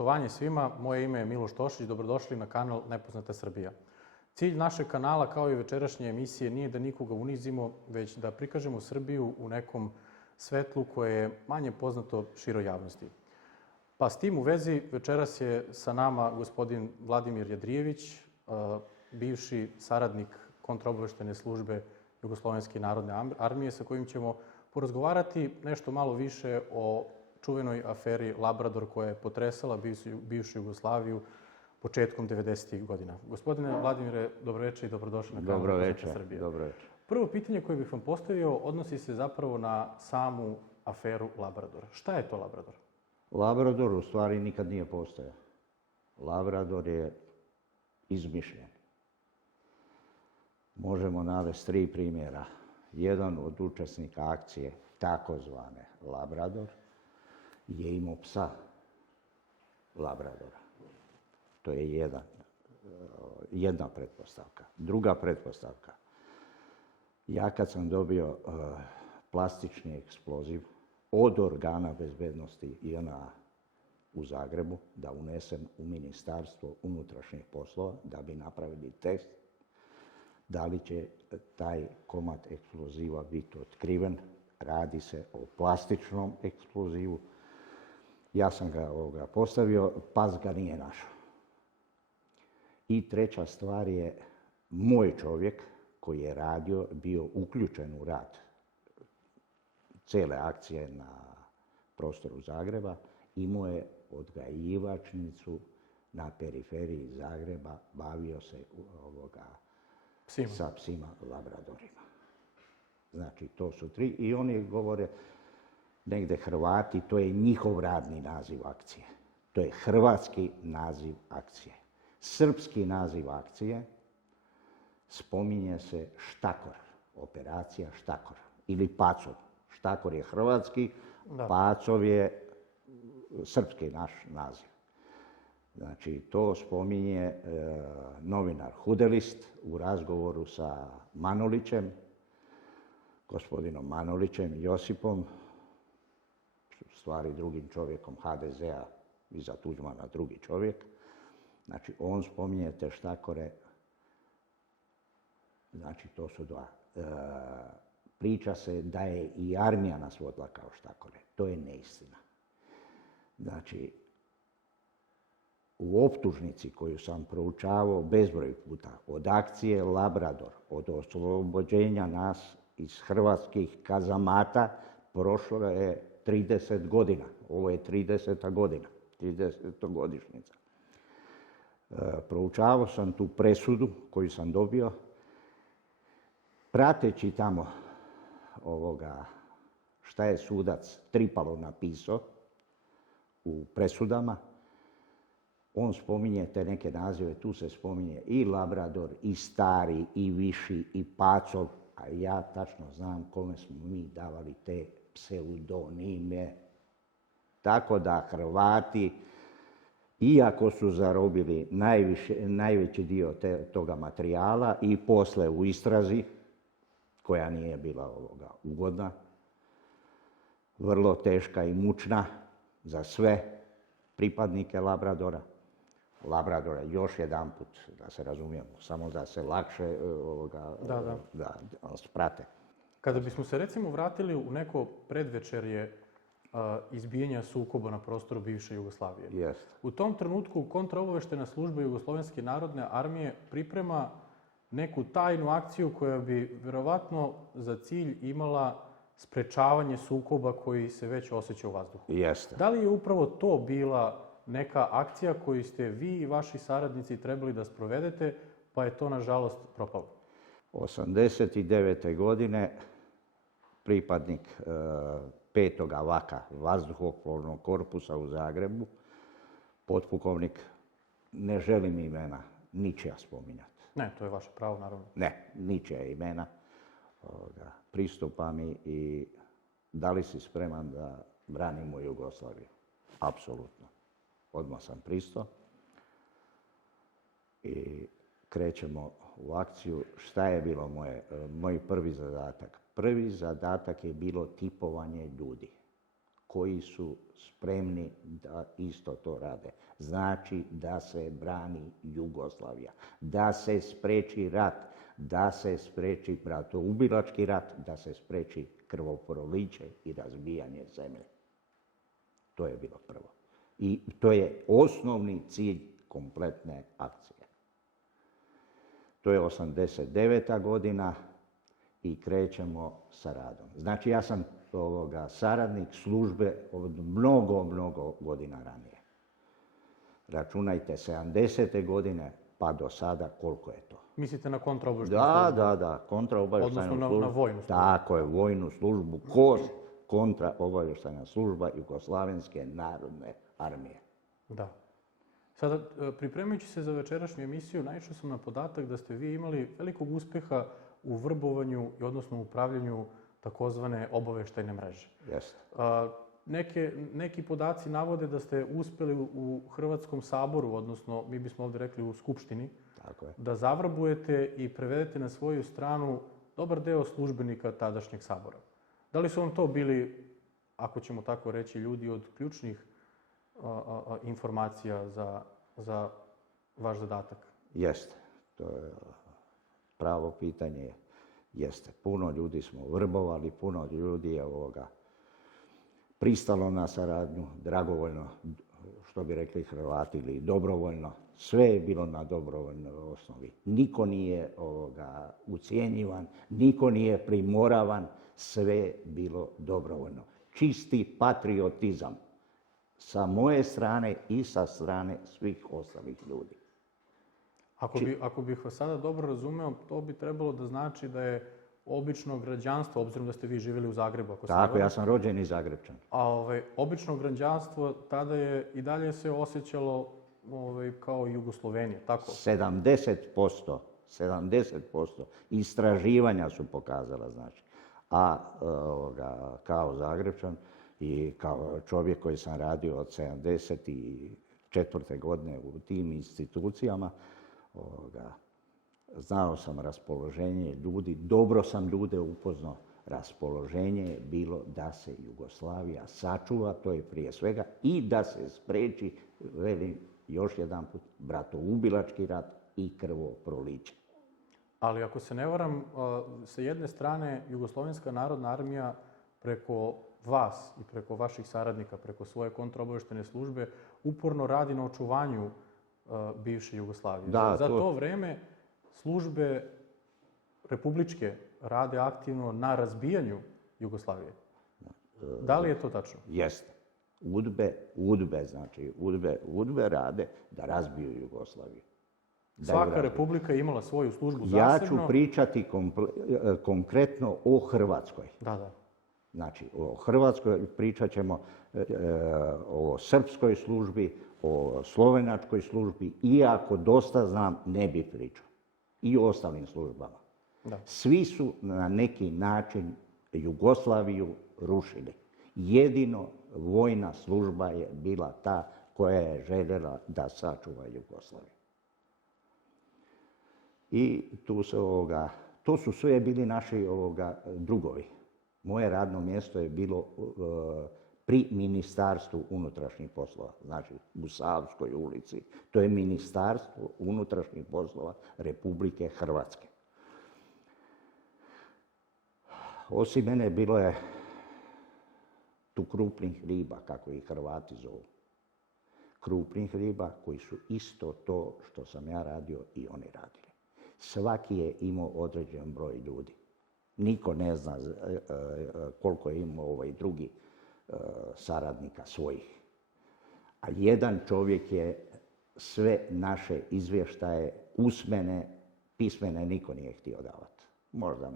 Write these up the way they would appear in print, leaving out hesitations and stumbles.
Poštovanje svima, moje ime je Miloš Tošić, dobrodošli na kanal Nepoznata Srbija. Cilj našeg kanala, kao i večerašnje emisije, nije da nikoga unizimo, već da prikažemo Srbiju u nekom svetlu koje je manje poznato široj javnosti. Pa s tim u vezi, večeras je sa nama gospodin Vladimir Jadrijević, bivši saradnik kontraobaveštajne službe Jugoslovenske narodne armije, sa kojim ćemo porazgovarati nešto malo više o čuvenoj aferi Labrador koja je potresala bivšu Jugoslaviju početkom 90. godina. Gospodine Vladimire, dobroveče i dobrodošli na kanal Nepoznata Srbija. Dobroveče. Prvo pitanje koje bih vam postavio odnosi se zapravo na samu aferu Labrador. Šta je to Labrador? Labrador u stvari nikad nije postojao. Labrador je izmišljen. Možemo navesti 3 primjera. Jedan od učesnika akcije, takozvane Labrador, je imao psa Labradora. To je jedna pretpostavka. Druga pretpostavka. Ja kad sam dobio plastični eksploziv od organa bezbednosti JNA u Zagrebu da unesem u Ministarstvo unutrašnjih poslova da bi napravili test da li će taj komad eksploziva biti otkriven. Radi se o plastičnom eksplozivu. Ja sam ga postavio, pas ga nije našao. I treća stvar je, moj čovjek koji je radio, bio uključen u rad cijele akcije na prostoru Zagreba, imao je odgajivačnicu na periferiji Zagreba, bavio se sa psima Labradorima. Znači, to su 3 i oni govore negdje Hrvati, to je njihov radni naziv akcije. To je hrvatski naziv akcije. Srpski naziv akcije spominje se Štakor, operacija Štakor ili Pacov. Štakor je hrvatski, Pacov je srpski naš naziv. Znači, to spominje novinar Hudelist u razgovoru sa Manolićem, gospodinom Manolićem, Josipom, u stvari drugim čovjekom HDZ-a, iza Tuđmana drugi čovjek. Znači, on spominje te štakore, znači to su 2. Priča se da je i armija nas vodila kao štakore. To je neistina. Znači, u optužnici koju sam proučavao bezbroj puta, od akcije Labrador, od oslobođenja nas iz hrvatskih kazamata, prošlo je 30 godina. Ovo je 30. godina, 30-godišnjica. Proučavao sam tu presudu koju sam dobio. Prateći tamo šta je sudac Tripalo napisao u presudama, on spominje te neke nazive, tu se spominje i Labrador, i Stari, i Viši, i Pacov, a ja tačno znam kome smo mi davali te pseudonime. Tako da Hrvati, iako su zarobili najveći dio toga materijala i posle u istrazi, koja nije bila ugodna, vrlo teška i mučna za sve pripadnike Labradora. Labradora, još jedanput, da se razumijemo, samo da se lakše sprate. Kada bismo se recimo vratili u neko predvečerje izbijanja sukoba na prostoru bivše Jugoslavije. Yes. U tom trenutku kontraobaveštajna služba Jugoslovenske narodne armije priprema neku tajnu akciju koja bi verovatno za cilj imala sprečavanje sukoba koji se već osjeća u vazduhu. Jeste. Da li je upravo to bila neka akcija koju ste vi i vaši saradnici trebali da sprovedete, pa je to nažalost propalo? 89. godine pripadnik 5. vaka vazduhoplovnog korpusa u Zagrebu, potpukovnik, ne želim imena ničija spominjati. Ne, to je vaše pravo, naravno. Ne, ničija imena. Pristupa mi i da li si spreman da branimo Jugoslaviju? Apsolutno. Odmah sam pristao i krećemo u akciju. Šta je bilo moj prvi zadatak? Prvi zadatak je bilo tipovanje ljudi. koji su spremni da isto to rade. Znači da se brani Jugoslavija, da se spreči rat, da se spreči bratoubilački rat, da se spreči krvoproliće i razbijanje zemlje. To je bilo prvo. I to je osnovni cilj kompletne akcije. To je 89. godina i krećemo sa radom. Znači ja sam saradnik službe od mnogo godina ranije. Računajte 70. godine pa do sada koliko je to. Mislite na kontraobavještajnu službu? Da, kontraobavještajnu službu. Odnosno na vojnu službu. Tako je, vojnu službu, KOS, kontraobavještajna služba Jugoslavenske narodne armije. Da. Sada, pripremajući se za večerašnju emisiju, naišao sam na podatak da ste vi imali velikog uspeha u vrbovanju i odnosno upravljanju takozvane obavještajne mreže. Jeste. Neki podaci navode da ste uspjeli u Hrvatskom saboru, odnosno mi bismo ovdje rekli u Skupštini, Tako je. da zavrbujete i prevedete na svoju stranu dobar deo službenika tadašnjeg sabora. Da li su vam to bili, ako ćemo tako reći, ljudi od ključnih informacija za vaš zadatak? Jeste. To je pravo pitanje. Jeste. Puno ljudi smo vrbovali, puno ljudi je pristalo na saradnju, dragovoljno, što bi rekli Hrvati, ili dobrovoljno. Sve je bilo na dobrovoljnoj osnovi. Niko nije ucjenjivan, niko nije primoravan, sve je bilo dobrovoljno. Čisti patriotizam sa moje strane i sa strane svih ostalih ljudi. Ako bih vas sada dobro razumeo, to bi trebalo da znači da je obično građanstvo, obzirom da ste vi živjeli u Zagrebu, ako se ne Tako, varam, ja sam rođen i Zagrebčan. a obično građanstvo tada je i dalje se osjećalo kao Jugoslovenija, tako? 70% istraživanja su pokazala, znači. A kao Zagrebčan i kao čovjek koji sam radio od 74. godine u tim institucijama, znao sam raspoloženje ljudi, dobro sam ljude upoznao. Raspoloženje je bilo da se Jugoslavija sačuva, to je prije svega, i da se spreči, velim još jedan put, bratoubilački rat i krvoproliće. Ali ako se ne varam, sa jedne strane Jugoslovenska narodna armija preko vas i preko vaših saradnika, preko svoje kontraobavještajne službe, uporno radi na očuvanju bivše Jugoslavije. Za to vreme službe republičke rade aktivno na razbijanju Jugoslavije. Da li je to tačno? Jeste. UDBE rade da razbiju Jugoslaviju. Svaka republika je imala svoju službu zasebno. Ja ću pričati konkretno o Hrvatskoj. Da. Znači, o Hrvatskoj pričat ćemo o srpskoj službi, o slovenačkoj službi, iako dosta znam, ne bi pričao. I o ostalim službama. Da. Svi su na neki način Jugoslaviju rušili. Jedino vojna služba je bila ta koja je željela da sačuva Jugoslaviju. I to su sve bili naši drugovi. Moje radno mjesto je bilo pri Ministarstvu unutrašnjih poslova, znači u Savskoj ulici. To je Ministarstvo unutrašnjih poslova Republike Hrvatske. Osim mene bilo je tu krupnih riba, kako ih Hrvati zovu. Krupnih riba koji su isto to što sam ja radio i oni radili. Svaki je imao određen broj ljudi. Niko ne zna koliko je imao drugi saradnika svojih. A jedan čovjek je sve naše izvještaje, usmene, pismene, niko nije htio davati. Možda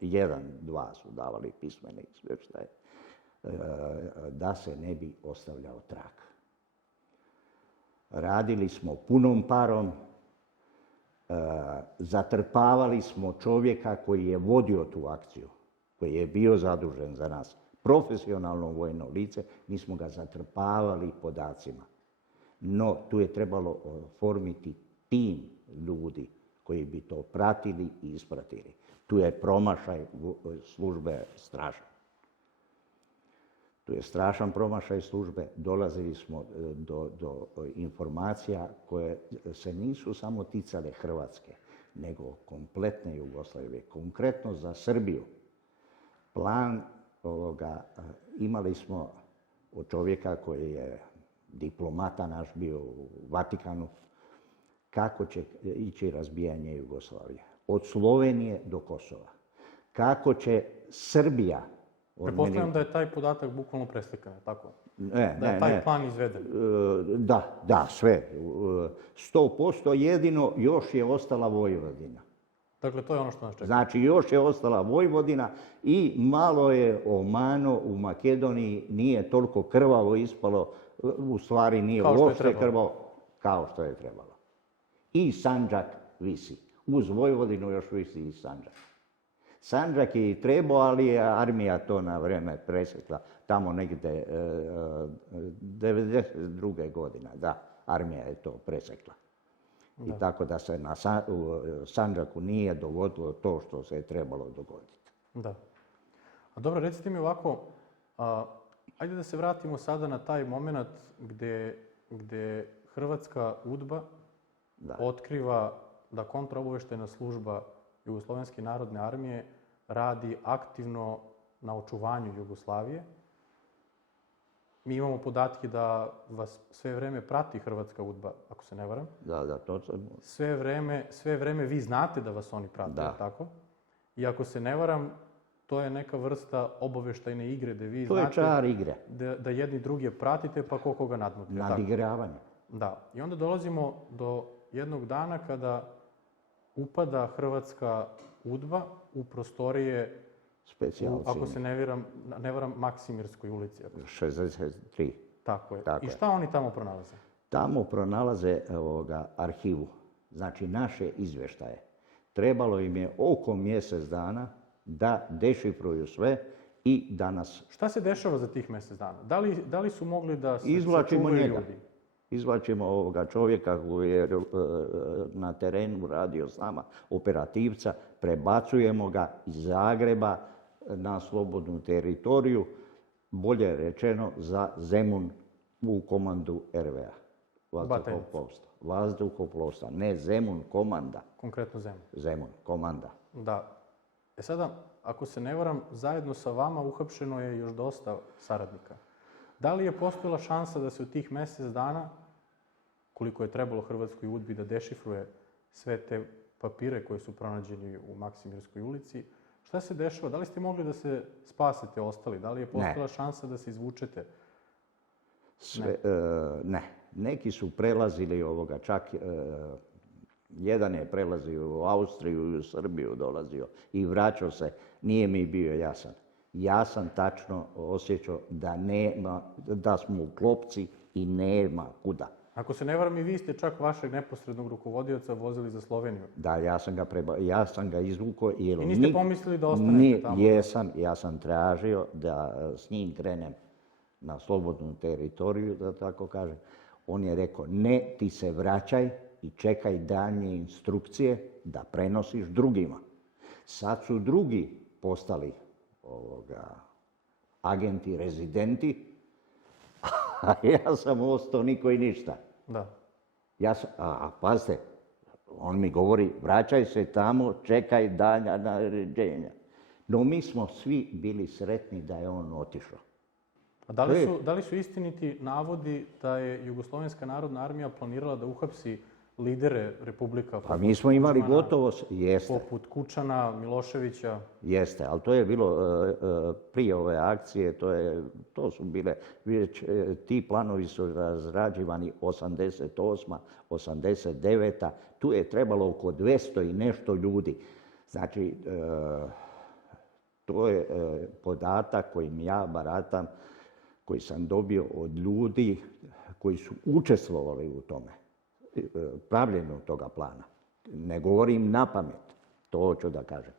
jedan, dva su davali pismene izvještaje, da se ne bi ostavljao trag. Radili smo punom parom, zatrpavali smo čovjeka koji je vodio tu akciju, koji je bio zadužen za nas. Profesionalno vojno lice, mi smo ga zatrpavali podacima. No, tu je trebalo formiti tim ljudi koji bi to pratili i ispratili. Tu je promašaj službe strašan. Tu je strašan promašaj službe, dolazili smo do informacija koje se nisu samo ticale Hrvatske, nego kompletne Jugoslavije, konkretno za Srbiju. Plan imali smo od čovjeka koji je diplomata naš bio u Vatikanu, kako će ići razbijanje Jugoslavije. Od Slovenije do Kosova. Kako će Srbija... Pretpostavljam da je taj podatak bukvalno preslikan, tako? Da je taj plan izveden. Da, sve. 100% jedino još je ostala Vojvodina. Dakle, to je ono što nas čeka. Znači, još je ostala Vojvodina i malo je omano u Makedoniji, nije toliko krvavo ispalo, u stvari nije uopšte krvavo, kao što je trebalo. I Sandžak visi. Uz Vojvodinu još visi i Sandžak. Sandžak je i trebao, ali je armija to na vrijeme presjekla. Tamo negdje 92. godine, da, armija je to presjekla. I tako da se na Sandžaku nije dogodilo to što se je trebalo dogoditi. Da. A dobro, recite mi ovako, ajde da se vratimo sada na taj moment gdje Hrvatska UDBA otkriva da kontraobavještajna služba Jugoslovenske narodne armije radi aktivno na očuvanju Jugoslavije. Mi imamo podatke da vas sve vreme prati Hrvatska UDBA, ako se ne varam. Da, točno. Sve vreme vi znate da vas oni prate, tako? I ako se ne varam, to je neka vrsta obavještajne igre gdje vi znate... To je čar igre. Da jedni druge pratite pa koga nadmute. Nadigravanje. Da. I onda dolazimo do jednog dana kada upada Hrvatska UDBA u prostorije, ako se ne varam, Maksimirskoj ulici. 63. Tako je. I šta oni tamo pronalaze? Tamo pronalaze arhivu, znači naše izvještaje. Trebalo im je oko mjesec dana da dešifruju sve i danas... Šta se dešava za tih mjesec dana? Da li su mogli da se izvlačimo sačuvaju njega. ljudi? Izvlačimo ovoga čovjeka koji je na terenu radio s nama, operativca, prebacujemo ga iz Zagreba na slobodnu teritoriju, bolje rečeno za Zemun u komandu RVA. Vazduhoplovstva, ne Zemun, komanda. Konkretno Zemun. Zemun, komanda. Da. Sada, ako se ne varam, zajedno sa vama uhapšeno je još dosta saradnika. Da li je postojala šansa da se u tih mjesec dana, koliko je trebalo Hrvatskoj UDBI da dešifruje sve te papire koji su pronađeni u Maksimirskoj ulici, šta se dešava? Da li ste mogli da se spasete ostali? Da li je postojala šansa da se izvučete? Ne. Neki su prelazili čak jedan je prelazio u Austriju i u Srbiju dolazio i vraćao se. Nije mi bio jasan. Ja sam tačno osjećao da smo u klopci i nema kuda. Ako se ne varam, i vi ste čak vašeg neposrednog rukovodioca vozili za Sloveniju. Da, ja sam ga izvukao. I niste pomislili da ostanete tamo? Ja sam tražio da s njim krenem na slobodnu teritoriju, da tako kažem. On je rekao, ne, ti se vraćaj i čekaj daljnje instrukcije da prenosiš drugima. Sad su drugi postali agenti, rezidenti, a ja sam ostao niko i ništa. Da. Pazite, on mi govori, vraćaj se tamo, čekaj dalja naređenja. No mi smo svi bili sretni da je on otišao. A da li su istiniti navodi da je Jugoslovenska narodna armija planirala da uhapsi lidere republika? Pa mi smo imali gotovo, jeste. Poput Kučana, Miloševića. Jeste, ali to je bilo prije ove akcije, to su bile, već ti planovi su razrađivani 88. 89. Tu je trebalo oko 200 i nešto ljudi. Znači, to je podatak kojim ja baratam, koji sam dobio od ljudi koji su učestvovali u tome, pravljenju toga plana. Ne govorim na pamet, to hoću da kažem.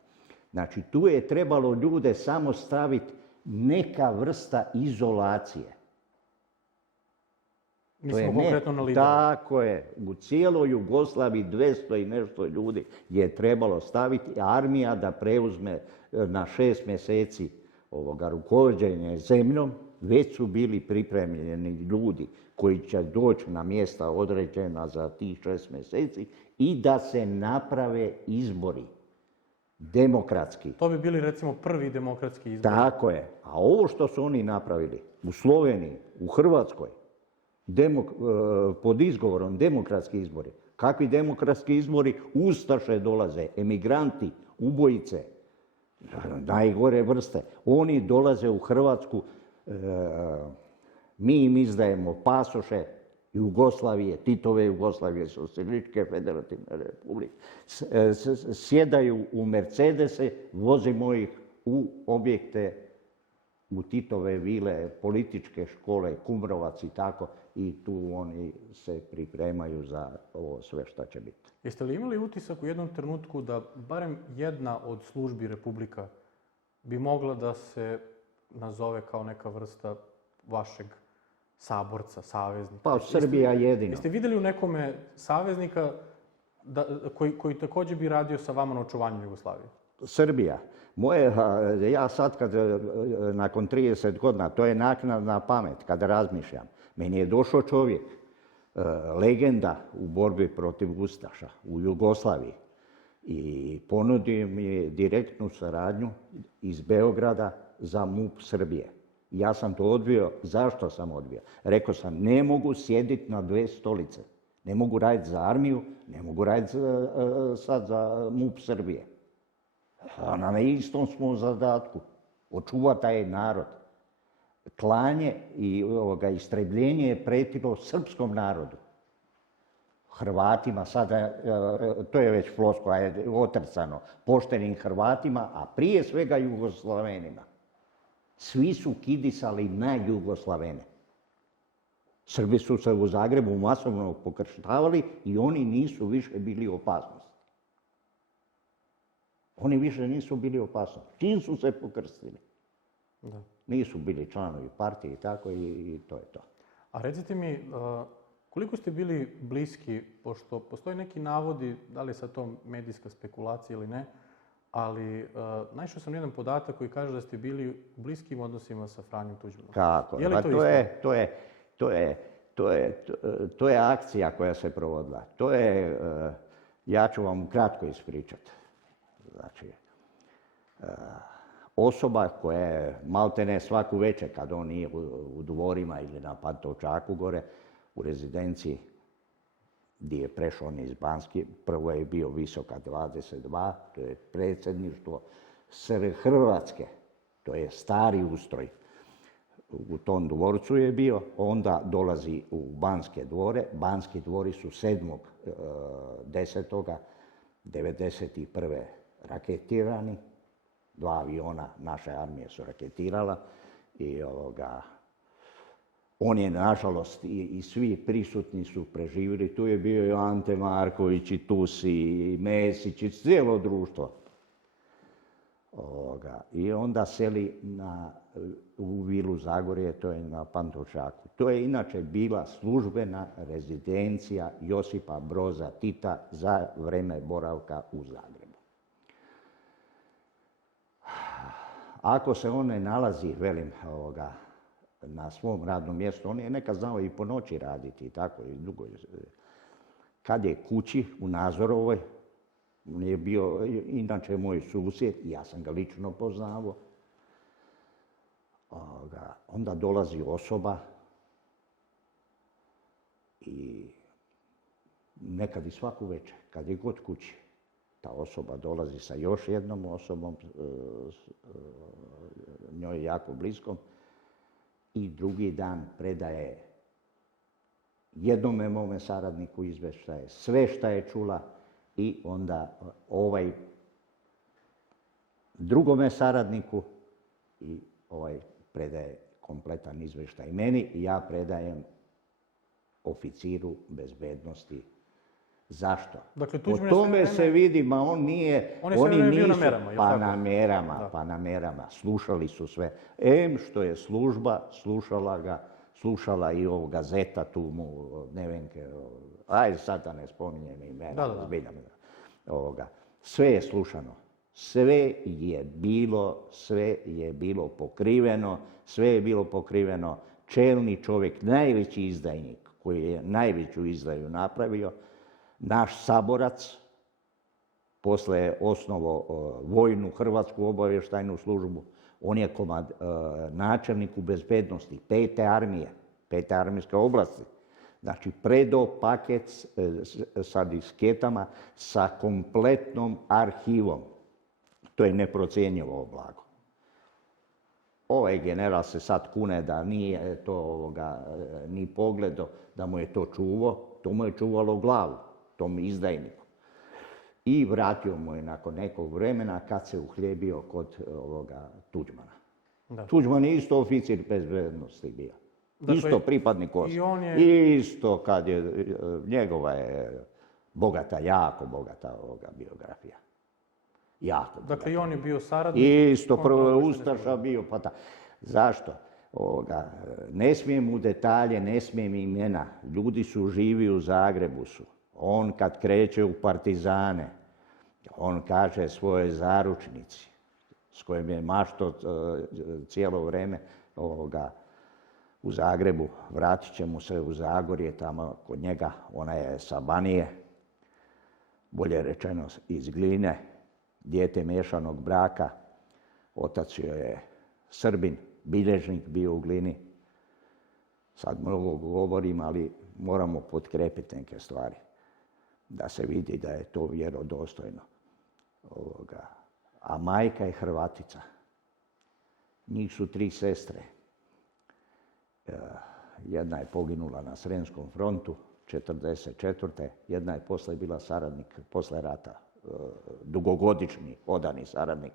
Znači, tu je trebalo ljude samo staviti neka vrsta izolacije. Mislimo konkretno na lidera. Tako je. U cijeloj Jugoslaviji 200 i nešto ljudi je trebalo staviti, armija da preuzme na 6 mjeseci rukovođenje zemljom već su bili pripremljeni ljudi koji će doći na mjesta određena za tih 6 mjeseci i da se naprave izbori demokratski. To bi bili recimo prvi demokratski izbori. Tako je. A ovo što su oni napravili u Sloveniji, u Hrvatskoj, pod izgovorom demokratski izbori. Kakvi demokratski izbori? Ustaše dolaze, emigranti, ubojice, najgore vrste. Oni dolaze u Hrvatsku, mi im izdajemo pasoše Jugoslavije, Titove Jugoslavije, Socijalističke federativne republike. Sjedaju u Mercedese, vozimo ih u objekte, u Titove vile, političke škole, Kumrovac i tako, i tu oni se pripremaju za ovo sve što će biti. Jeste li imali utisak u jednom trenutku da barem jedna od službi Republika bi mogla da se nazove kao neka vrsta vašeg saborca, saveznika? Pa Srbija jedino. Jeste vidjeli u nekome saveznika koji također bi radio sa vama na očuvanju Jugoslavije? Srbija. Ja sad kad, nakon 30 godina, to je naknadna pamet kad razmišljam. Meni je došao čovjek, legenda u borbi protiv Ustaša u Jugoslaviji i ponudio mi je direktnu saradnju iz Beograda za MUP Srbije. Ja sam to odbio. Zašto sam odbio? Rekao sam, ne mogu sjediti na 2 stolice. Ne mogu raditi za armiju, ne mogu raditi sad za MUP Srbije. A na istom smo zadatku. Očuva taj narod. Klanje i istrebljenje je pretilo srpskom narodu. Hrvatima, sada, to je već floskula, je otrcano, poštenim Hrvatima, a prije svega Jugoslavenima. Svi su kidisali na Jugoslavene. Srbi su se u Zagrebu masovno pokrštavali i oni nisu više bili opasnost. Oni više nisu bili opasnost. Čim su se pokrstili? Da. Nisu bili članovi partije i tako i to je to. A recite mi, koliko ste bili bliski, pošto postoje neki navodi, da li je sad to medijska spekulacija ili ne, ali naišao sam jedan podatak koji kaže da ste bili u bliskim odnosima sa Franjom Tuđmanom. Kako? Je li to isto? To je akcija koja se provodila. To je, ja ću vam kratko ispričati. Znači, osoba koja je maltene svaku večer kad on nije u Dvorima ili na Pantovčaku gore u rezidenciji gdje je prešao on iz Banske, prvo je bio Visoka 22, to je predsjedništvo SR Hrvatske, to je stari ustroj. U tom dvorcu je bio, onda dolazi u Banske dvore. Banski dvori su 7.10.1991. raketirani. 2 aviona naše armije su raketirala i on je, nažalost, i svi prisutni su preživjeli. Tu je bio i Ante Marković, i Tusi, i Mesić, i cijelo društvo. I onda seli u vilu Zagorje, to je na Pantovčaku. To je inače bila službena rezidencija Josipa Broza Tita za vrijeme boravka u Zagrebu. Ako se on ne nalazi, velim, na svom radnom mjestu, on je nekad znao i po noći raditi i tako i dugo. Kad je kući u Nazorovoj, on je bio inače moj susjed, ja sam ga lično poznavao. Onda dolazi osoba i nekad i svaku večer, kad je god kući, ta osoba dolazi sa još jednom osobom, njoj jako bliskom, i drugi dan predaje jednome mome saradniku izvještaje, sve šta je čula, i onda drugome saradniku i predaje kompletan izvještaj meni i ja predajem oficiru bezbednosti. Zašto? Dakle, po tome se vidi, ma on nije... Oni nisu na merama, pa na merama. Slušali su sve. Što je služba, slušala i ovoga Zeta tu mu, Nevenke, ajde sad da ne spominjem imena. Sve je slušano. Sve je bilo pokriveno. Čelni čovjek, najveći izdajnik koji je najveću izdaju napravio, naš saborac, poslije je osnovao vojnu hrvatsku obavještajnu službu, on je načelnik u bezbednosti 5. armije, 5. armijske oblasti. Znači, predao paket sa disketama, sa kompletnom arhivom. To je neprocjenjivo blago. Ovaj general se sad kune da nije to ni pogledao, da mu je to čuvao. To mu je čuvalo glavu, tom izdajniku. I vratio mu je nakon nekog vremena kad se uhljebio kod Tuđmana. Da. Tuđman je isto oficir bezbednosti bio. Dakle, isto pripadnik KOS. Isto kad je, njegova je bogata, jako bogata biografija. Jako. Dakle, i on je bio saradnik. Isto, prvo je ustaša bio, pa ta. Zašto? Ne smijem u detalje, ne smijem imena. Ljudi su živi u Zagrebu su. On kad kreće u partizane, on kaže svojoj zaručnici, s kojim je mašto cijelo vrijeme u Zagrebu, vratit će mu se u Zagorje, tamo kod njega, ona je sa Banije, bolje rečeno iz Gline, dijete miješanog braka, otac joj je Srbin, bilježnik bio u Glini. Sad mnogo govorim, ali moramo potkrepiti neke stvari, da se vidi da je to vjerodostojno. A majka je Hrvatica. Njih su 3 sestre. Jedna je poginula na Sremskom frontu 1944. Jedna je poslije bila saradnik, poslije rata, dugogodišnji odani saradnik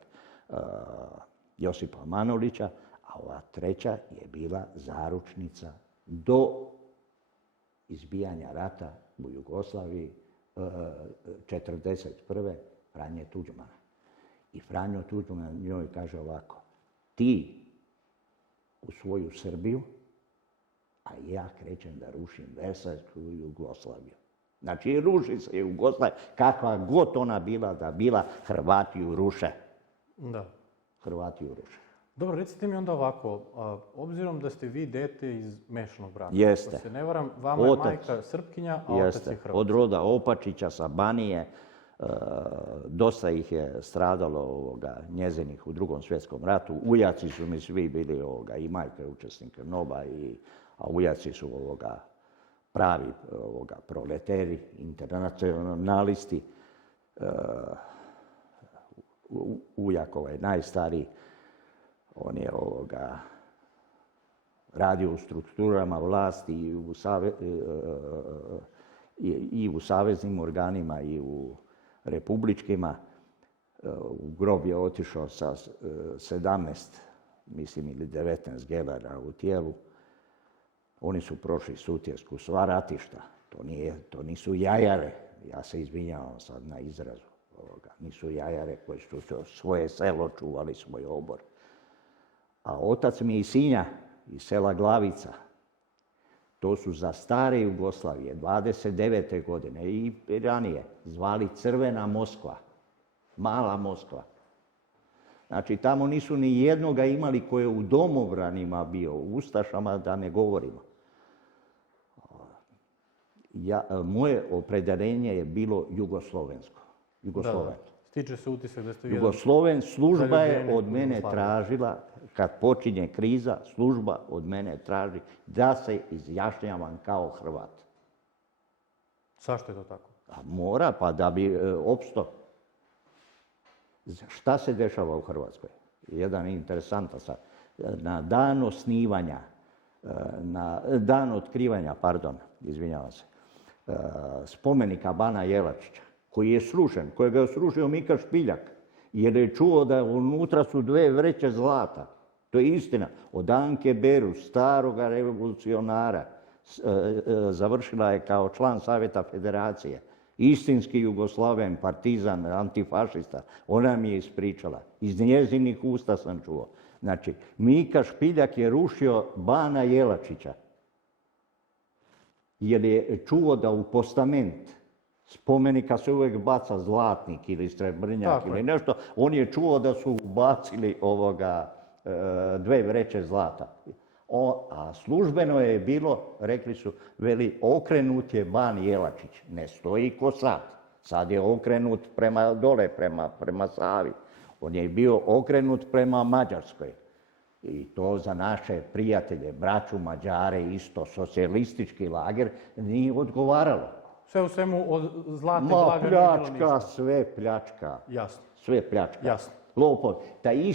Josipa Manolića, a ova 3. je bila zaručnica do izbijanja rata u Jugoslaviji 1941. Franje Tuđmana. I Franjo Tuđman njoj kaže ovako: ti u svoju Srbiju, a ja krećem da rušim Versajsku Jugoslaviju. Znači, ruši se Jugoslavija, kakva god ona bila da bila, Hrvati ju ruše. Da. Hrvati ju ruše. Dobro, recite mi onda ovako, obzirom da ste vi dete iz mešanog braka, jeste. Ako se ne varam, vama je majka Srpkinja, a otac je Hrvat. Od roda Opačića sa Banije, dosta ih je stradalo njezinih u Drugom svjetskom ratu. Ujaci su mi svi bili, i majka je učesnik NOB-a, a ujaci su pravi proleteri, internacionalisti. Ujak je najstariji, on je radio u strukturama vlasti i u saveznim organima i u republičkima. U grob je otišao sa 17, mislim, ili 19 gelera u tijelu. Oni su prošli Sutjesku, sva ratišta. To nisu jajare, ja se izvinjavam sad na izrazu. Nisu jajare koji su svoje selo čuvali, svoj obor. A otac mi je iz Sinja, iz sela Glavica. To su za stare Jugoslavije, 29. godine i ranije, zvali Crvena Moskva, Mala Moskva. Znači, tamo nisu ni jednoga imali koji je u domobranima bio, u ustašama da ne govorimo. Moje opredeljenje je bilo jugoslovensko. Da. Stiče se utisak da ste vi Jugosloven, služba je od mene tražila, kad počinje kriza, služba od mene traži da se izjašnjavam kao Hrvat. Zašto je to tako? A mora, pa da bi opstao. Šta se dešava u Hrvatskoj? Jedan interesantan sad. Na dan osnivanja, na dan otkrivanja, izvinjavam se, spomenika Bana Jelačića, koji je srušen, kojega je srušio Mika Špiljak, jer je čuo da unutra su 2 vreće zlata. To je istina. Od Anke Beru, staroga revolucionara, završila je kao član Savjeta Federacije. Istinski Jugoslaven, partizan, antifašista. Ona mi je ispričala. Iz njezinih usta sam čuo. Znači, Mika Špiljak je rušio Bana Jelačića, jer je čuo da u postament spomenika se uvijek baca zlatnik ili srebrnjak Tako ili je. nešto. On je čuo da su bacili 2 vreće zlata. A službeno je bilo, rekli su, veli, okrenut je ban Jelačić. Ne stoji ko sad. Sad je okrenut prema dole, prema Savi. On je bio okrenut prema Mađarskoj. I to za naše prijatelje, braću Mađare, isto socijalistički lager, nije odgovaralo. Sve u svemu od zlate Ma blaga nije bilo ništa. pljačka, sve pljačka. Jasno. Sve pljačka. Jasno. Lopov. Taj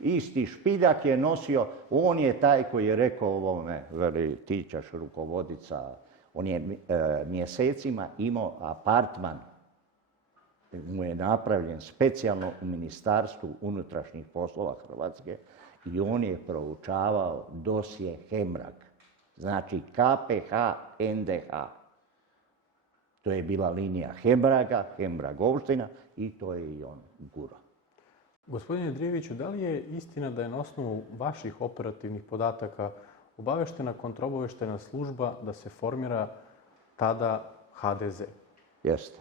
isti Špiljak je nosio, on je taj koji je rekao ovome, veli, ti ćeš rukovoditi sa... On je mjesecima imao apartman. Mu je napravljen specijalno u Ministarstvu unutrašnjih poslova Hrvatske i on je proučavao dosje Hemrag. Znači KPH, NDH. To je bila linija Hemraga, Hemragovština i to je i on gurao. Gospodine Drijeviću, da li je istina da je na osnovu vaših operativnih podataka obaveštena kontraobaveštajna služba da se formira tada HDZ? Jeste.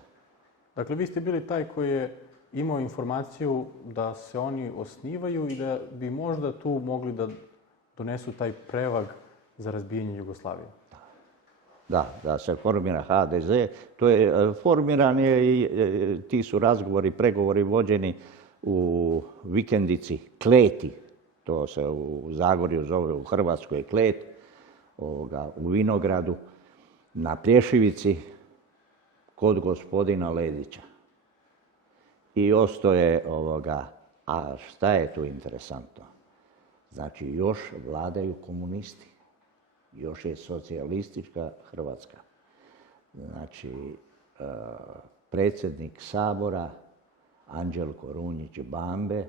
Dakle, vi ste bili taj koji je imao informaciju da se oni osnivaju i da bi možda tu mogli da donesu taj prevag za razbijanje Jugoslavije. Da se formira HDZ. To je, formiran je i ti su razgovori, pregovori vođeni u vikendici Kleti. To se u Zagorju zove, u Hrvatskoj Klet, u Vinogradu, na Plješivici, kod gospodina Ledića. I ostoje a šta je tu interesantno? Znači, još vladaju komunisti. Još je socijalistička Hrvatska. Znači, predsjednik Sabora, Anđelko Runjić Bambe,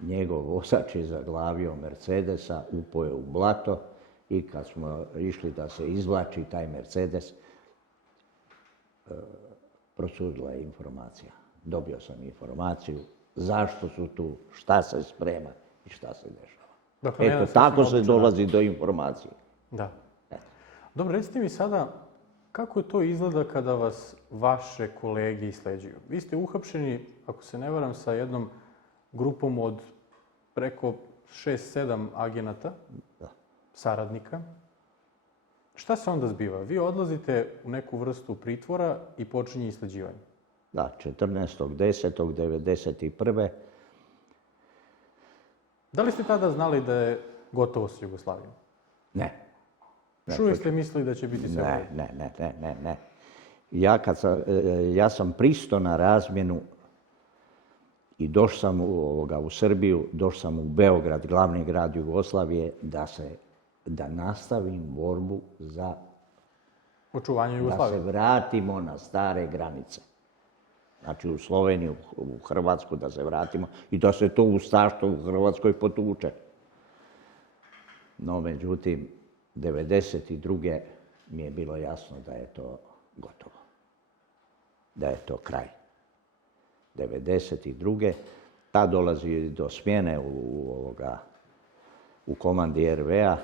njegov vozač je zaglavio Mercedesa, upao je u blato i kad smo išli da se izvlači taj Mercedes, procurila je informacija. Dobio sam informaciju zašto su tu, šta se sprema i šta se dešava. Dakle, Eto, tako se dolazi do informacije. Da. Dobro, recite mi sada, kako to izgleda kada vas vaše kolege isleđuju? Vi ste uhapšeni, ako se ne varam, sa jednom grupom od preko 6-7 agenata, saradnika. Šta se onda zbiva? Vi odlazite u neku vrstu pritvora i počinje isleđivanje. Da, 14.10.1991. Da li ste tada znali da je gotovo s Jugoslavijom? Ne. Uvijek ste mislili da će biti sve bolje? Ne. Ja sam pristao na razmjenu i došao sam u Srbiju, došao sam u Beograd, glavni grad Jugoslavije, da nastavim borbu za Očuvanje da Jugoslavije. se vratimo na stare granice. Znači u Sloveniju, u Hrvatsku da se vratimo i da se to ustaštvo u Hrvatskoj potuče. No, međutim, 1992. mi je bilo jasno da je to gotovo. Da je to kraj. 1992. tad dolazi do smjene u komandi RV-a,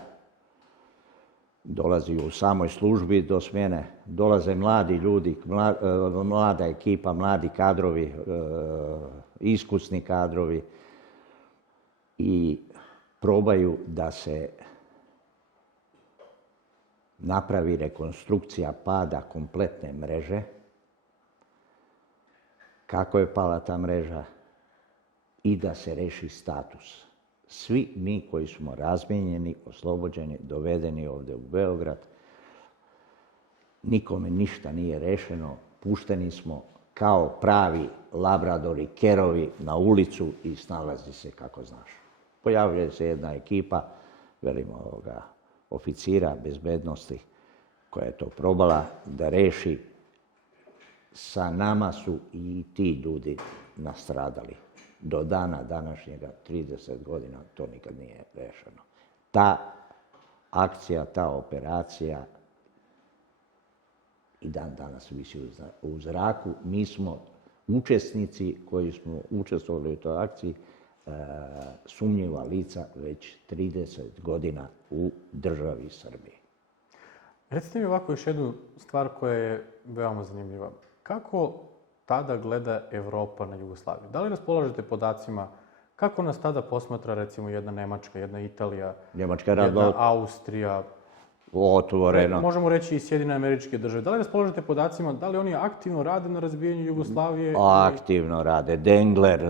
dolazi u samoj službi do smjene, dolaze mladi ljudi, mlada ekipa, mladi kadrovi, iskusni kadrovi i probaju da se napravi rekonstrukcija pada kompletne mreže. Kako je pala ta mreža i da se reši status. Svi mi koji smo razmijenjeni, oslobođeni, dovedeni ovdje u Beograd, nikome ništa nije rešeno, pušteni smo kao pravi labradori, kerovi na ulicu i snalazi se kako znaš. Pojavljuje se jedna ekipa, velimo oficira bezbednosti koja je to probala da reši. Sa nama su i ti ljudi nastradali. Do dana današnjega, 30 godina, to nikad nije rešeno. Ta akcija, ta operacija i dan danas visi u zraku. Mi smo učesnici koji smo učestvovali u toj akciji, sumnjiva lica već 30 godina u državi Srbiji. Recite mi ovako još jednu stvar koja je veoma zanimljiva. Kako tada gleda Evropa na Jugoslaviju? Da li raspolažete podacima kako nas tada posmatra recimo jedna Nemačka, jedna Italija, Njemačka jedna radila Austrija, otvoreno. možemo reći i Sjedinjene Američke Države. Da li raspolažete podacima, da li oni aktivno rade na razbijanju Jugoslavije? Aktivno rade.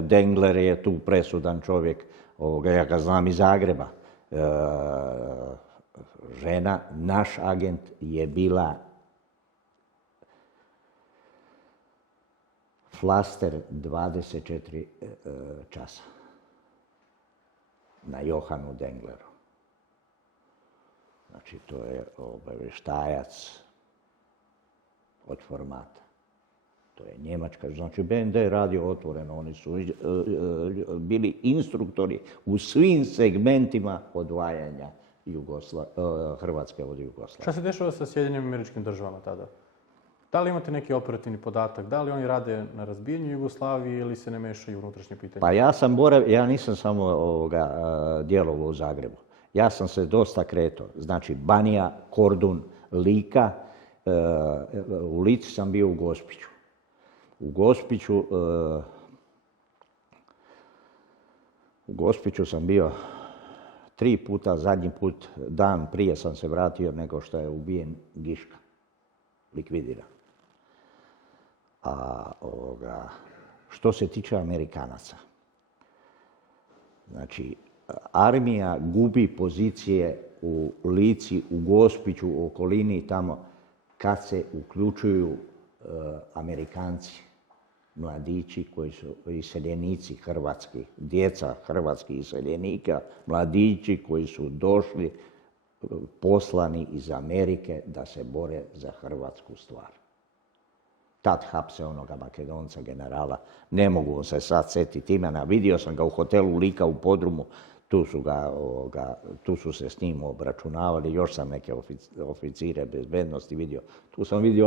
Dengler je tu presudan čovjek. Ja ga znam iz Zagreba. Žena, naš agent je bila flaster 24 časa na Johanu Dengleru. Znači, to je obavještajac od formata. To je Njemačka. Znači, BND je radio otvoreno. Oni su bili instruktori u svim segmentima odvajanja Hrvatske od Jugoslavije. Šta se dešava sa Sjedinjenim Američkim Državama tada? Da li imate neki operativni podatak? Da li oni rade na razbijanju Jugoslavije ili se ne mešaju u unutrašnje pitanje? Pa ja nisam samo djelovao u Zagrebu. Ja sam se dosta kretao. Znači, Banija, Kordun, Lika. U Lici sam bio u Gospiću. U Gospiću sam bio 3 puta, zadnji put dan prije sam se vratio nego što je ubijen Giška, likvidiran. A što se tiče Amerikanaca, znači armija gubi pozicije u Lici, u Gospiću, u okolini tamo kad se uključuju Amerikanci, mladići koji su iseljenici hrvatski, djeca hrvatskih iseljenika, mladići koji su došli poslani iz Amerike da se bore za hrvatsku stvar. Tad hapse onoga Makedonca, generala, ne mogu se sad setiti imena, vidio sam ga u hotelu Lika u podrumu, tu su se s njim obračunavali, još sam neke oficire bezbednosti vidio. Tu sam vidio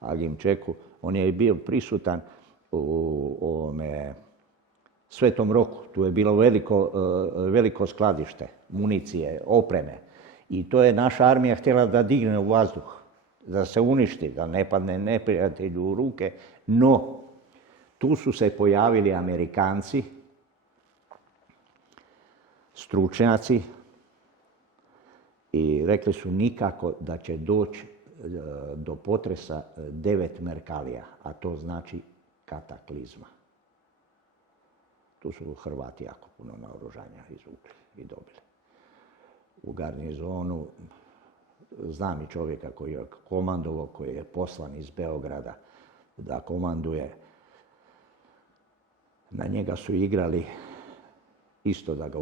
Agim Čeku, on je bio prisutan u Svetom Roku. Tu je bilo veliko skladište municije, opreme. I to je naša armija htjela da digne u vazduh, da se uništi, da ne padne neprijatelju u ruke. No, tu su se pojavili Amerikanci, stručnjaci, i rekli su nikako da će doći do potresa 9 Merkalija, a to znači kataklizma. Tu su Hrvati jako puno naoružanja izvukli i dobili. U garnizonu znam i čovjeka koji je komandovao, koji je poslan iz Beograda da komanduje. Na njega su igrali isto da ga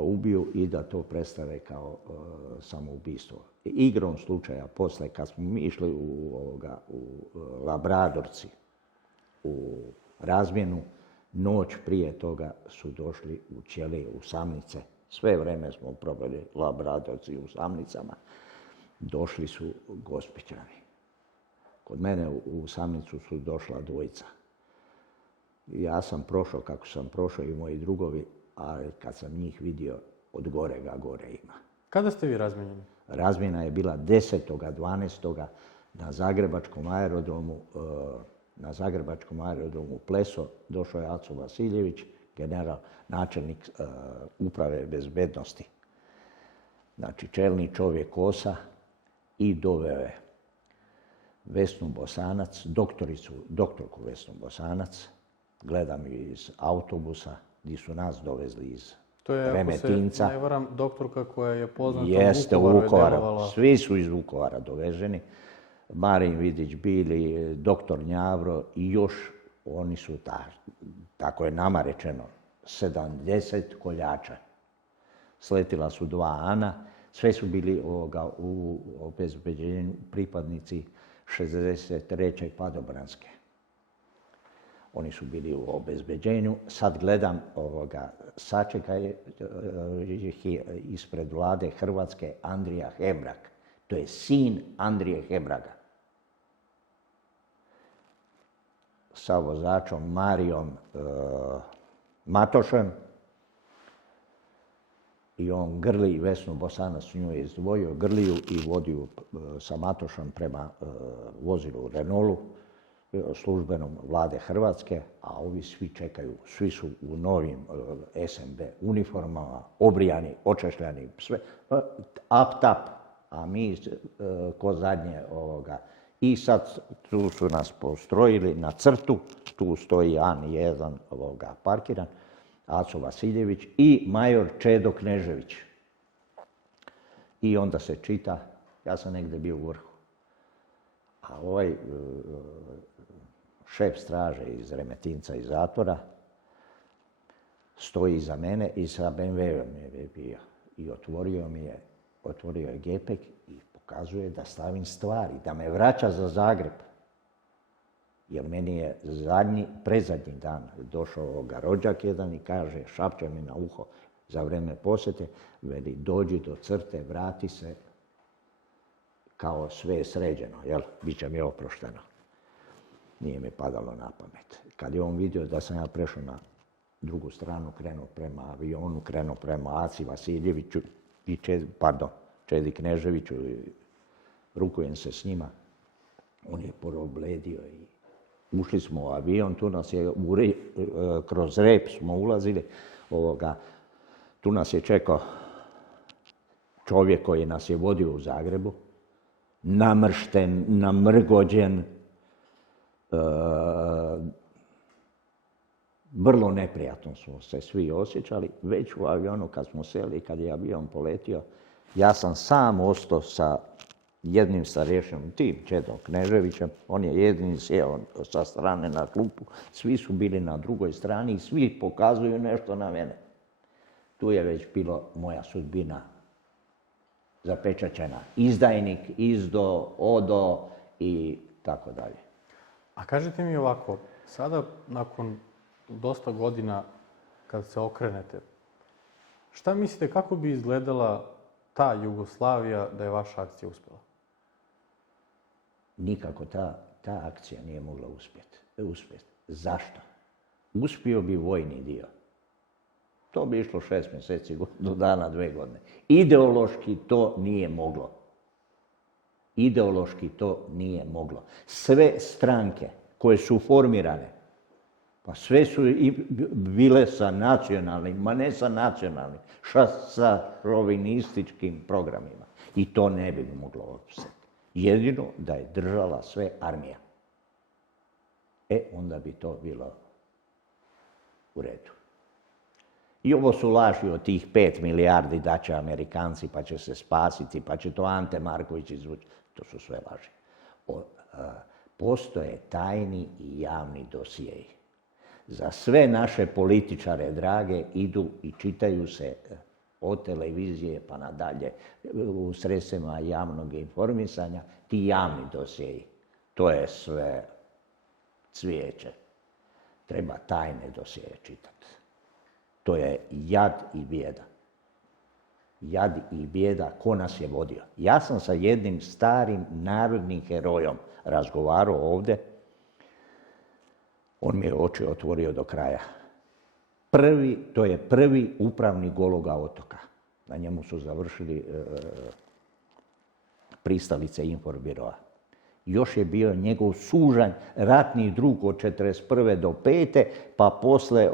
ubiju i da to predstave kao samoubistvo. Igrom slučaja, posle kad smo mi išli u Labradorci, u razmjenu, noć prije toga su došli u Ćelije, u Samnice. Sve vreme smo probali Labradorci u Samnicama. Došli su Gospićani. Kod mene u Samnicu su došla dvojica. Ja sam prošao kako sam prošao i moji drugovi, ali kad sam njih vidio, od gorega gore ima. Kada ste vi razmijenjeni? Razmjena je bila 10.12. na Zagrebačkom aerodromu Pleso. Došao je Aco Vasiljević, general, načelnik uprave bezbednosti. Znači, čelni čovjek KOS-a, i doveo je Vesnu Bosanac, doktorku Vesnu Bosanac. Gledam iz autobusa gdje su nas dovezli iz Remetinca. To je, ako se ne varam, doktorka koja je poznata Jeste, u Vukovaru. Svi su iz Vukovara doveženi. Marin Vidić Bili, doktor Njavro i još oni su, tako je nama rečeno, 70 koljača. Sletila su 2 Ana, sve su bili u obezbeđenju pripadnici 63. padobranske. Oni su bili u obezbeđenju. Sad gledam sačeka ih ispred vlade Hrvatske Andrija Hebrang. To je sin Andrije Hebraga. Sa vozačom Marijom Matošem i on grli Vesnu Bosanac, nju je izdvojio, grli ju i vodi ju sa Matošom prema vozilu Renaultu, službenom vlade Hrvatske, a ovi svi čekaju, svi su u novim SNB uniformama, obrijani, očešljani, sve, up-tap, a mi ko zadnje ovoga. I sad tu su nas postrojili na crtu, tu stoji A1 parkiran, Aco Vasiljević i major Čedo Knežević. I onda se čita, ja sam negdje bio u vrhu, a ovaj šef straže iz Remetinca iz zatvora stoji iza mene i sa BMW-om je bio. I otvorio je gepek i pokazuje da stavim stvari, da me vraća za Zagreb. Jer meni je predzadnji dan došao rođak jedan i kaže, šapće mi na uho za vrijeme posjete, veli dođi do crte, vrati se, kao sve je sređeno, jel? Biće mi oprošteno. Nije mi padalo na pamet. Kad je on vidio da sam ja prešao na drugu stranu, krenuo prema avionu, krenuo prema Aci Vasiljeviću i Čedi Kneževiću, rukujem se s njima, on je porobledio i ušli smo u avion, tu nas je, kroz rep smo ulazili, tu nas je čekao čovjek koji nas je vodio u Zagrebu, namršten, namrgođen, vrlo neprijatno smo se svi osjećali. Već u avionu kad smo seli, kad je avion poletio, ja sam sam ostao sa jednim starješinom, tim Čedom Kneževićem, on je jedini sjeo sa strane na klupu, svi su bili na drugoj strani i svi pokazuju nešto na mene. Tu je već bilo moja sudbina zapečaćena. Izdajnik, izdo, odo i tako dalje. A kažite mi ovako, sada nakon dosta godina kad se okrenete, šta mislite kako bi izgledala ta Jugoslavija da je vaša akcija uspjela? Nikako ta akcija nije mogla uspjeti. Zašto? Uspio bi vojni dio. To bi išlo 6 mjeseci, do dana, 2 godine. Ideološki to nije moglo. Ideološki to nije moglo. Sve stranke koje su formirane, pa sve su i bile sa nacionalnim, ma ne sa nacionalnim, sa šovinističkim programima. I to ne bi moglo opstati. Jedino da je držala sve armija. Onda bi to bilo u redu. I ovo su laži od tih 5 milijardi da će Amerikanci pa će se spasiti, pa će to Ante Marković izvući. To su sve laži. Postoje tajni i javni dosjeji. Za sve naše političare drage idu i čitaju se od televizije pa nadalje u sredstvima javnog informisanja ti javni dosjeji. To je sve cvijeće. Treba tajne dosjeje čitati. To je jad i bijeda. Jad i bijeda, ko nas je vodio. Ja sam sa jednim starim narodnim herojom razgovarao ovdje. On mi je oči otvorio do kraja. To je prvi upravnik Gologa otoka. Na njemu su završili pristalice Inforbiroa. Još je bio njegov sužanj, ratni drug od 1941. do 1945. pa posle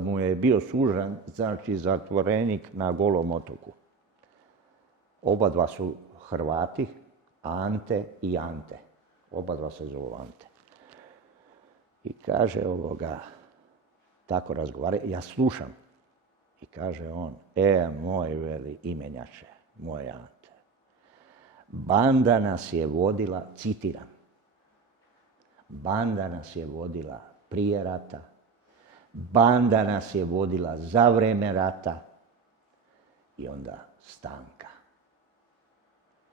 mu je bio sužanj, znači zatvorenik na Golom otoku. Oba dva su Hrvati, Ante i Ante. Oba dva se zovu Ante. I kaže tako razgovara, ja slušam. I kaže on, moj veli imenjače, moj Ante. Banda nas je vodila, citiram, banda nas je vodila prije rata, banda nas je vodila za vrijeme rata i onda stanka.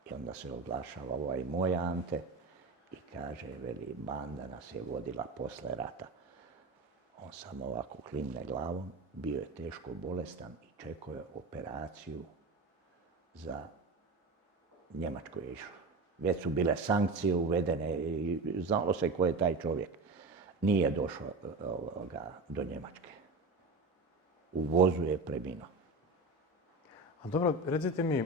I onda se oglašava ovaj moj Ante i kaže, veli, banda nas je vodila posle rata. On samo ovako klimne glavom, bio je teško bolestan i čekao je operaciju za Njemačku je išao. Već su bile sankcije uvedene i znalo se ko je taj čovjek. Nije došao do Njemačke. U vozu je preminuo. A dobro, recite mi,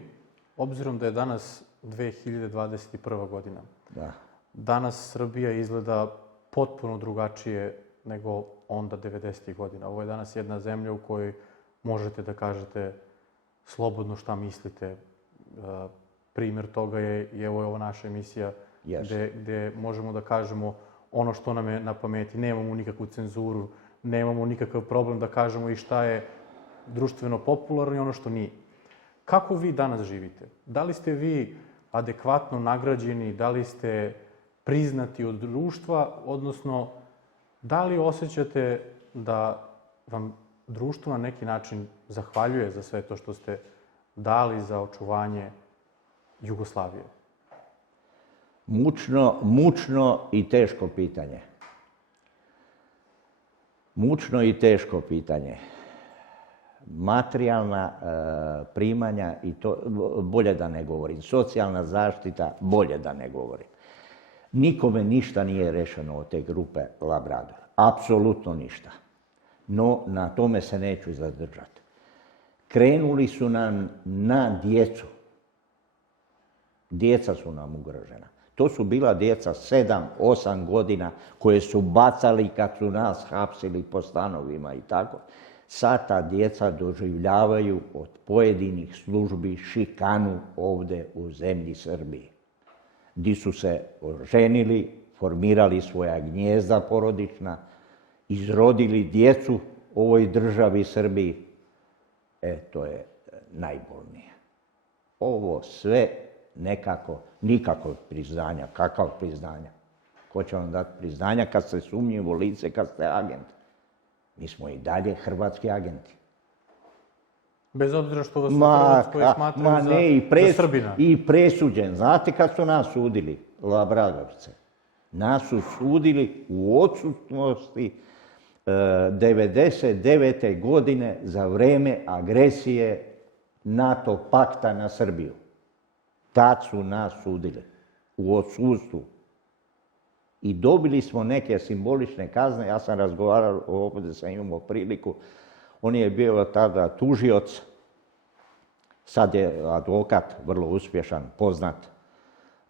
obzirom da je danas 2021. godina, Da. danas Srbija izgleda potpuno drugačije nego onda 90. godina. Ovo je danas jedna zemlja u kojoj možete da kažete slobodno šta mislite. Primjer toga je i evo je ova naša emisija gde možemo da kažemo ono što nam je na pameti. Nemamo nikakvu cenzuru, nemamo nikakav problem da kažemo i šta je društveno popularno i ono što nije. Kako vi danas živite? Da li ste vi adekvatno nagrađeni, da li ste priznati od društva, odnosno da li osjećate da vam društvo na neki način zahvaljuje za sve to što ste dali za očuvanje Jugoslavije? Mučno i teško pitanje. Mučno i teško pitanje. Materijalna primanja, i to bolje da ne govorim. Socijalna zaštita, bolje da ne govorim. Nikome ništa nije rešeno od te grupe Labrador. Apsolutno ništa. No, na tome se neću zadržati. Krenuli su nam na djecu. Djeca su nam ugrožena. To su bila djeca 7, 8 godina koje su bacali kad su nas hapsili po stanovima i tako. Sad ta djeca doživljavaju od pojedinih službi šikanu ovdje u zemlji Srbiji. Di su se oženili, formirali svoja gnjezda porodična, izrodili djecu ovoj državi Srbiji. To je najbolnije. Ovo sve nekako, nikakvog priznanja. Kakav priznanja? Ko će vam dati priznanja kad ste sumnjivo lice, kad ste agent? Mi smo i dalje hrvatski agenti. Bez obzira što vas u Hrvatskoj smatraju za Srbina. I presuđen. Znate kad su nas sudili, Labradorce? Nas su sudili u odsutnosti 99. godine za vreme agresije NATO pakta na Srbiju. Tad su nas sudili u odsustvu. I dobili smo neke simbolične kazne. Ja sam razgovarao, ovdje sam imao priliku. On je bio tada tužioc, sad je advokat, vrlo uspješan, poznat,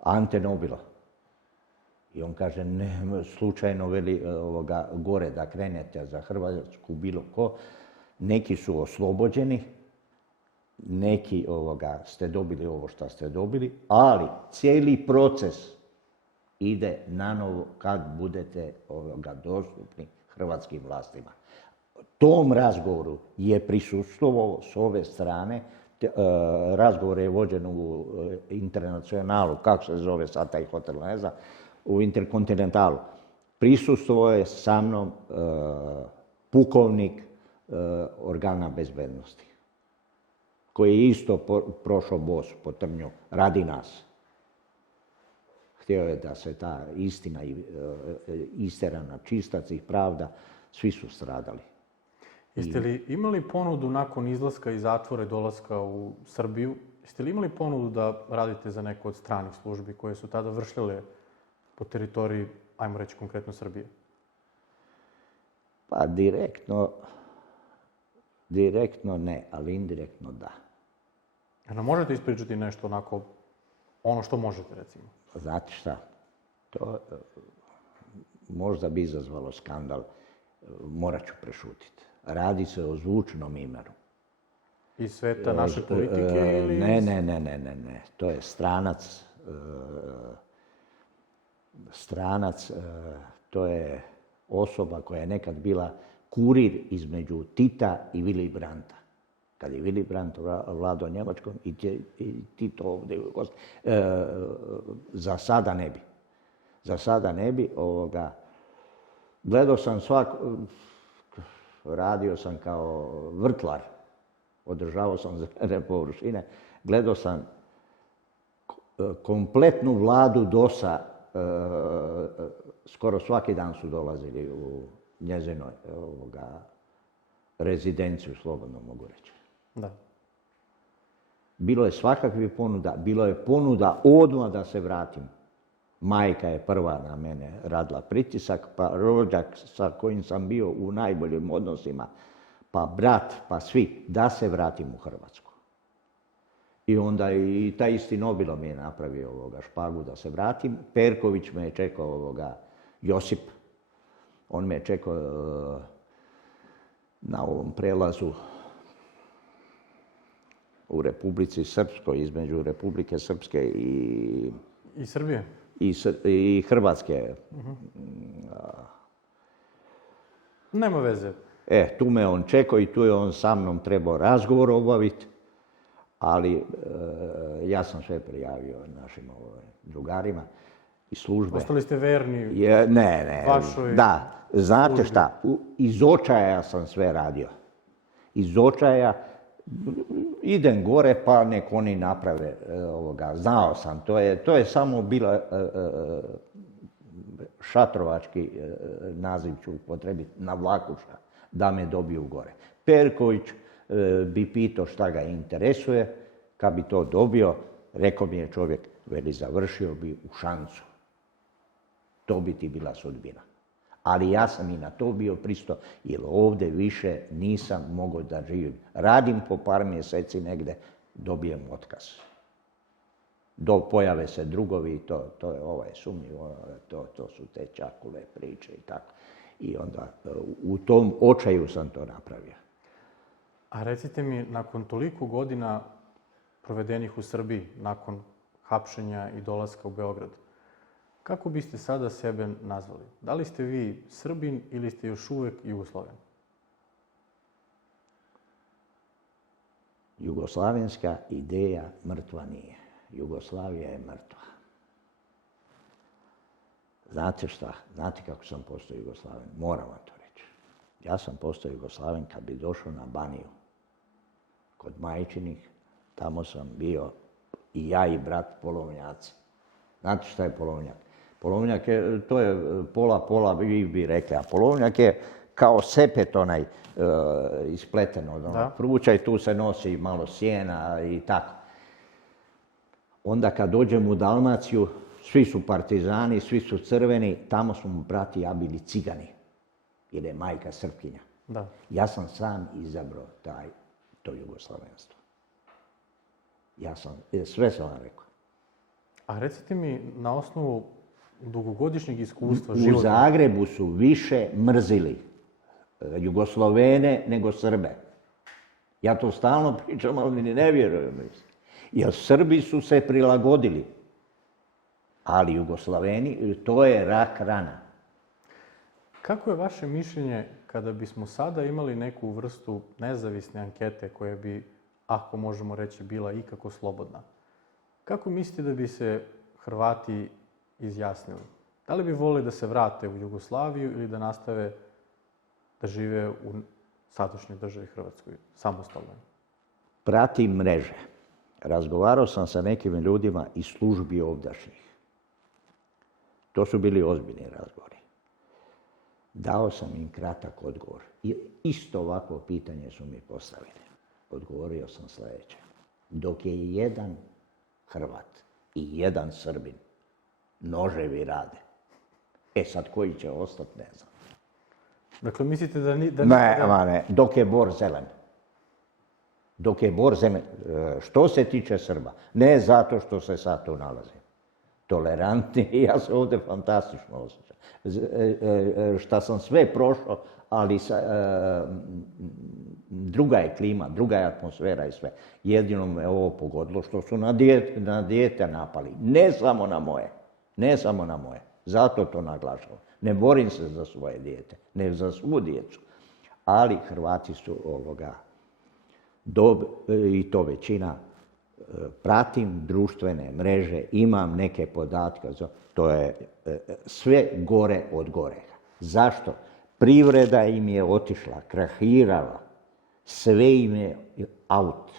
Ante Nobilo. I on kaže, ne, slučajno veli gore da krenete za Hrvatsku bilo ko. Neki su oslobođeni, neki ste dobili ovo što ste dobili, ali cijeli proces ide nanovo kad budete dostupni hrvatskim vlastima. Tom razgovoru je prisustvovao s ove strane, razgovor je vođen u Internacionalu, kako se zove sad taj hotel, ne znam, u Interkontinentalu. Prisustvovao je sa mnom pukovnik organa bezbednosti, koji je isto prošao bos po trnju radi nas. Htio je da se ta istina istera na čistac i pravda, svi su stradali. Jeste li imali ponudu nakon izlaska iz zatvora i dolaska u Srbiju? Jeste li imali ponudu da radite za neku od stranih službi koje su tada vršljale po teritoriji, ajmo reći konkretno Srbije? Pa direktno ne, ali indirektno da. Jel nam možete ispričati nešto onako, ono što možete recimo? Znate šta, to možda bi izazvalo skandal, morat ću prešutiti. Radi se o zvučnom imenu. Iz sveta naše politike ili... Ne. To je stranac. To je osoba koja je nekad bila kurir između Tita i Willy Brandta. Kad je Willy Brandt vladao Njemačkom i Tito ovdje, za sada ne bi. Gledao sam radio sam kao vrtlar, održavao sam zelene površine, gledao sam kompletnu vladu DOS-a, skoro svaki dan su dolazili u njezinoj rezidenciju, slobodno mogu reći. Da. Bilo je svakakvih ponuda, bilo je ponuda odmah da se vratim. Majka je prva na mene radila pritisak, pa rođak sa kojim sam bio u najboljim odnosima, pa brat, pa svi, da se vratim u Hrvatsku. I onda i taj isti Nobilo mi je napravio špagu da se vratim. Perković me je čekao, Josip, on me je čekao na ovom prelazu u Republici Srpskoj, između Republike Srpske I Srbije? I Hrvatske. Nema veze. Tu me on čekao i tu je on sa mnom trebao razgovor obaviti, ali ja sam sve prijavio našim drugarima iz službe. Ostali ste verni Ne. vašoj Da, znate službi. šta, iz očaja sam sve radio. Iz očaja idem gore pa nek oni naprave znao sam, to je samo bila šatrovački naziv ću upotrebiti, navlakuša, da me dobiju gore. Perković bi pitao šta ga interesuje, kad bi to dobio, rekao mi je čovjek, veli završio bi u Šancu. To bi ti bila sudbina. Ali ja sam i na to bio pristao, jer ovdje više nisam mogao da živim. Radim po par mjeseci negdje, dobijem otkaz. Pojave se drugovi, to je sumnjivo, to su te čakule priče i tako. I onda u tom očaju sam to napravio. A recite mi, nakon toliko godina provedenih u Srbiji, nakon hapšenja i dolaska u Beograd, kako biste sada sebe nazvali? Da li ste vi Srbin ili ste još uvijek Jugoslaven? Jugoslavenska ideja mrtva nije. Jugoslavija je mrtva. Znate šta? Znate kako sam postao Jugoslaven? Moram vam to reći. Ja sam postao Jugoslaven kad bi došao na Baniju. Kod majčinih, tamo sam bio i ja i brat polovnjaci. Znate šta je polovnjak? Polovnjak je, to je pola, vi bi rekli, a polovnjak je kao sepet onaj ispleten od onog pruča i tu se nosi malo sjena i tako. Onda kad dođem u Dalmaciju, svi su partizani, svi su crveni, tamo su mu brati ja bili cigani, jer je majka Srpkinja. Da. Ja sam sam izabrao to jugoslavenstvo. Sve sam vam rekao. A recite mi, na osnovu dugogodišnjeg iskustva U životnog... Zagrebu su više mrzili Jugoslovene nego Srbe. Ja to stalno pričam, ali ni ne vjerujem. Jer Srbi su se prilagodili, ali Jugoslaveni, to je rak rana. Kako je vaše mišljenje kada bismo sada imali neku vrstu nezavisne ankete koja bi, ako možemo reći, bila ikako slobodna? Kako mislite da bi se Hrvati izjasnili? Da li bi volili da se vrate u Jugoslaviju ili da nastave da žive u sadašnjoj državi Hrvatskoj, samostalnoj? Pratim mreže. Razgovarao sam sa nekim ljudima iz službi ovdašnjih. To su bili ozbiljni razgovori. Dao sam im kratak odgovor. I isto ovakvo pitanje su mi postavili. Odgovorio sam sljedeće. Dok je jedan Hrvat i jedan Srbin, noževi rade. Sad koji će ostati, ne znam. Dakle, mislite da... Ne, dok je bor zelen. Dok je bor zelen. Što se tiče Srba, ne zato što se sad tu nalazim. Tolerantni i ja se ovdje fantastično osjećam. Šta sam sve prošao, ali druga je klima, druga je atmosfera i sve. Jedino me ovo pogodilo što su na dijete napali. Ne samo na moje. Zato to naglašavam. Ne borim se za svoje dijete, ne za svu djecu. Ali Hrvati su i to većina, pratim društvene mreže, imam neke podatke, to je sve gore od gorega. Zašto? Privreda im je otišla, krahirala, sve im je out.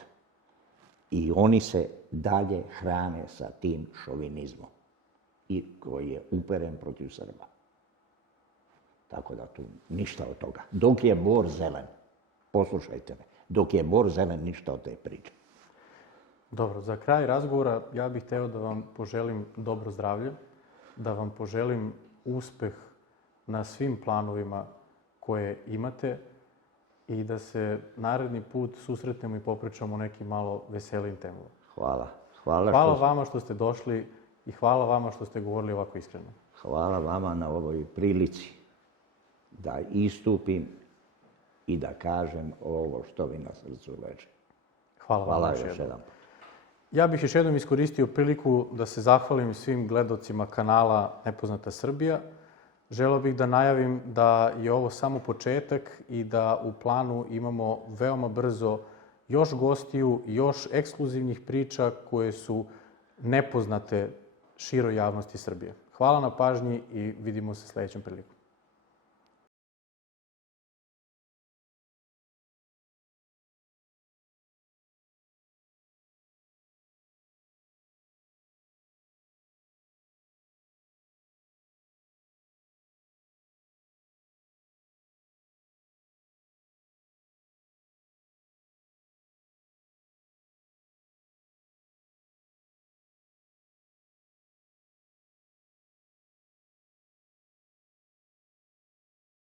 I oni se dalje hrane sa tim šovinizmom i koji je uperen protiv Srba. Tako da tu ništa od toga. Dok je bor zelen, poslušajte me, dok je bor zelen, ništa od te priče. Dobro, za kraj razgovora ja bih hteo da vam poželim dobro zdravlje, da vam poželim uspeh na svim planovima koje imate i da se naredni put susretnemo i popričamo o nekim malo veselim temama. Hvala. Hvala vama što ste došli i hvala vama što ste govorili ovako iskreno. Hvala vama na ovoj prilici da istupim i da kažem ovo što mi na srcu leži. Hvala još jednom. Ja bih još jednom iskoristio priliku da se zahvalim svim gledocima kanala Nepoznata Srbija. Želeo bih da najavim da je ovo samo početak i da u planu imamo veoma brzo još gostiju, još ekskluzivnih priča koje su nepoznate široj javnosti Srbije. Hvala na pažnji i vidimo se sledećom prilikom.